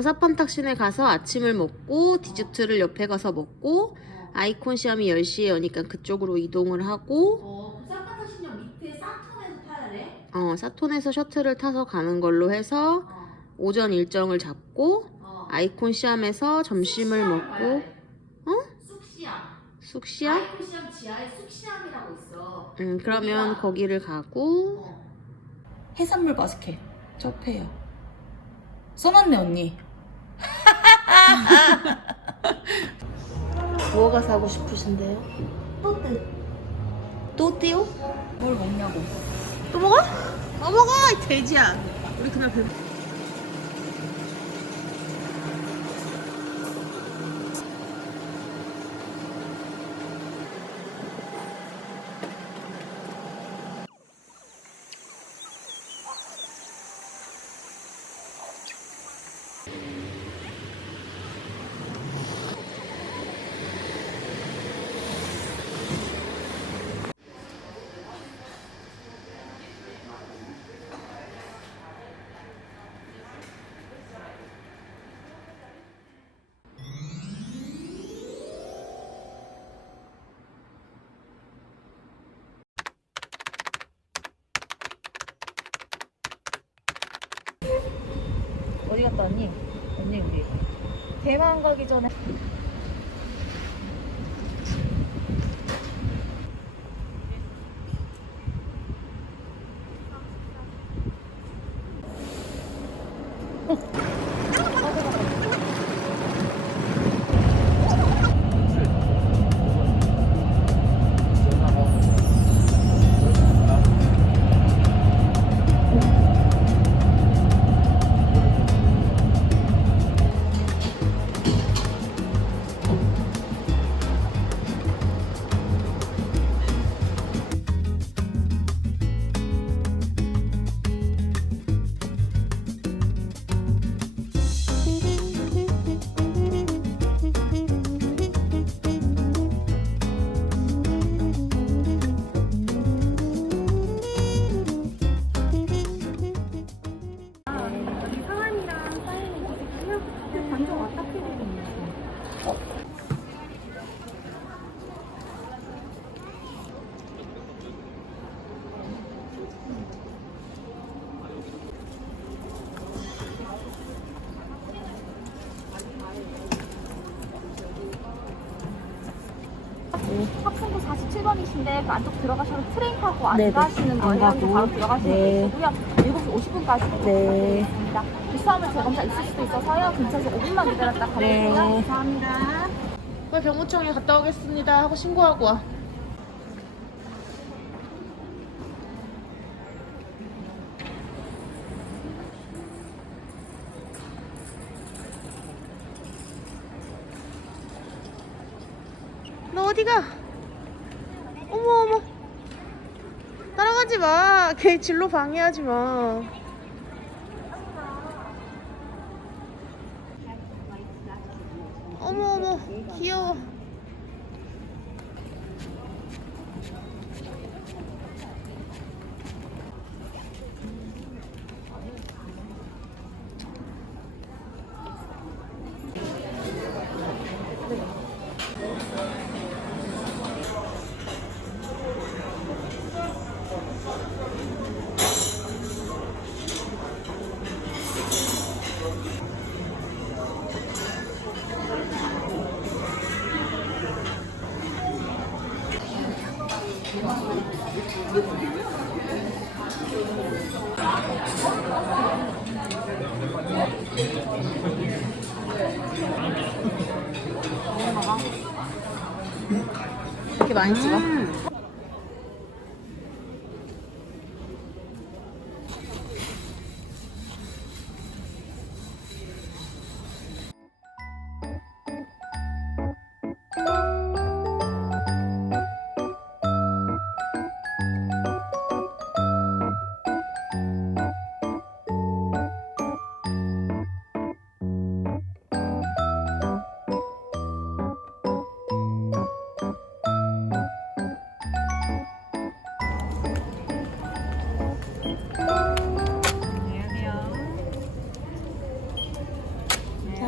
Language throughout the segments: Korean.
그럼 사판탁신에 가서 아침을 먹고 디저트를 옆에 가서 먹고 아이콘 시험이 10시에 여니까 그쪽으로 이동을 하고 어, 그 사파타신역 밑에 사톤에서 타야 돼? 어, 사톤에서 셔틀을 타서 가는 걸로 해서 어. 오전 일정을 잡고 어. 아이콘 시험에서 점심을 먹고 쑥시암. 숙시암? 아이콘 시암 지하에 쑥시암이라고 있어. 음, 그러면 거기를 가고 어. 해산물 바스켓 접해요 써놨네 언니 뭐가 사고 싶으신데요? 또뜨. 또띠요? 뭘 먹냐고 또 먹어? 뭐 먹어 이 돼지야 우리 그날 배어 왔니? 언니 우리 대만 가기 전에 47번이신데 그 안쪽 들어가셔서 트레인 타고 안 네 네. 가시는 안 거예요. 가고. 바로 들어가시면 네. 되시고요. 7시 50분까지 네. 있습니다. 입사하면 재검사 있을 수도 있어서요. 근처에서 5분만 기다렸다 가보세요. 네. 감사합니다. 빨리 병무청에 갔다 오겠습니다 하고 신고하고 와 너 어디가? 어머 어머 따라가지 마. 걔 진로 방해하지 마. 이렇게 많이 찍어?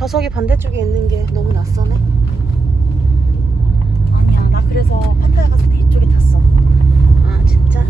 좌석이 반대쪽에 있는 게 너무 낯선네 아니야, 나 그래서 판다에 가서 이쪽에 탔어. 아, 진짜?